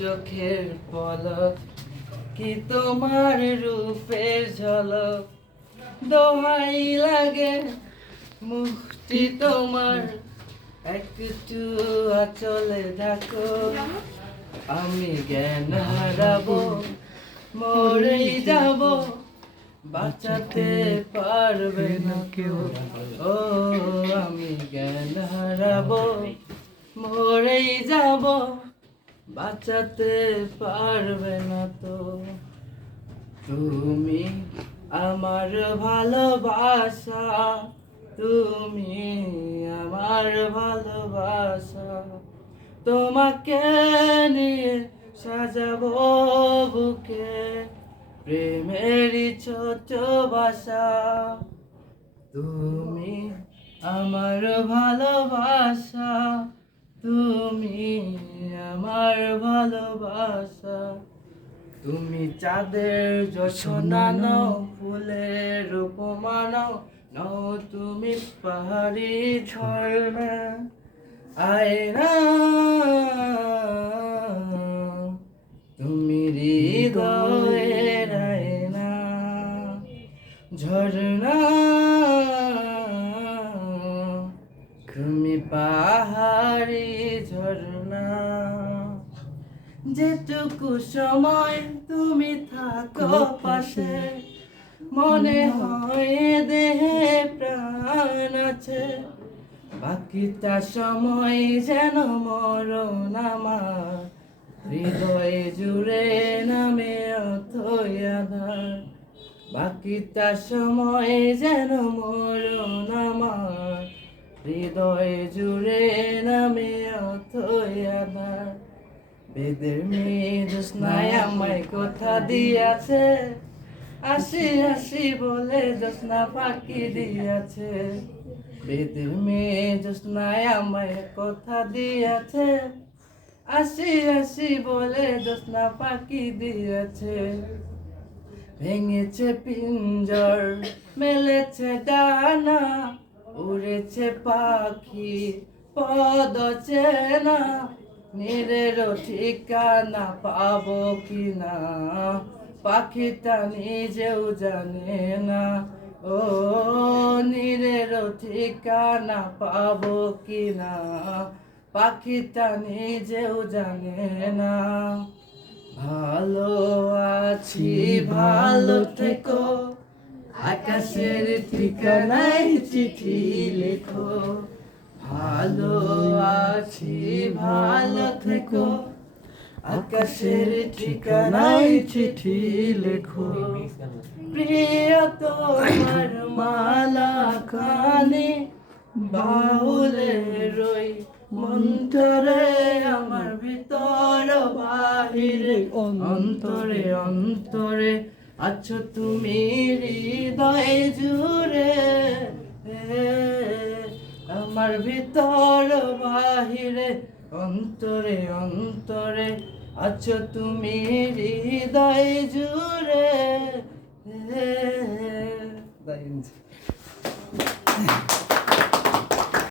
চোখের পলক কি তোমার রূপের ঝলক দোহাই লাগে মুক্তি তোমার একটু আঁচলে দেখো আমি জ্ঞান হারাবো মরেই যাব বাঁচাতে পারবে না কেউ ও আমি জ্ঞান হারাবো মরেই যাব বাঁচাতে পারবে না তো তুমি আমার ভালোবাসা তুমি আমার ভালোবাসা তোমাকে নিয়ে সাজাবো বুকে প্রেমেরই ছোট বাসা তুমি আমার ভালোবাসা তুমি আমার ভালোবাসা তুমি চাঁদের জোছনা নও ফুলের উপমা নও তুমি পাহাড়ি ঝর্ণা আয়না তুমি হৃদয়ের আয়না ঝর্ণা তুমি পাহাড়ি ঝর্ণা যেটুকু সময় তুমি থাকো পাশে মনে হয় দেহে প্রাণ আছে বাকিটা সময় যেন মরণ আমার হৃদয়ে জুড়ে নামে অথই আধার বাকিটা সময় যেন মরণ আমার হৃদয়ে জুড়ে নামে অথই আধার বেদের মেয়ে জ্যোৎস্নায় আমায় কথা দিয়াছে আসি আসি বলে জ্যোৎস্না ফাঁকি দিয়াছে বেদের মেয়ে জ্যোৎস্নায় আমায় কথা দিয়াছে আসি আসি বলে জ্যোৎস্না ফাঁকি দিয়াছে ভেঙেছে পিঞ্জর মেলেছে ডানা উড়েছে পাখি পদ চেনা নিজেরও ঠিকানা পাবো কিনা পাখিটা নিজেও জানে না ও নিজেরও ঠিকানা পাবো কিনা পাখিটা নিজেও জানে না ভালো আছি ভালো থেকো আকাশের ঠিকানায় চিঠি লেখো ভালো আছি ভালো থেকো আকাশের ঠিকানায় চিঠি লেখো প্রিয় তোমার মালা খানি বাউলে রই মন্তরে আমার ভিতর বাহিরে অন্তরে অন্তরে আছো তুমি হৃদয় জুড়ে আমার ভিতর বাহিরে অন্তরে অন্তরে আছো তুমি হৃদয় জুড়ে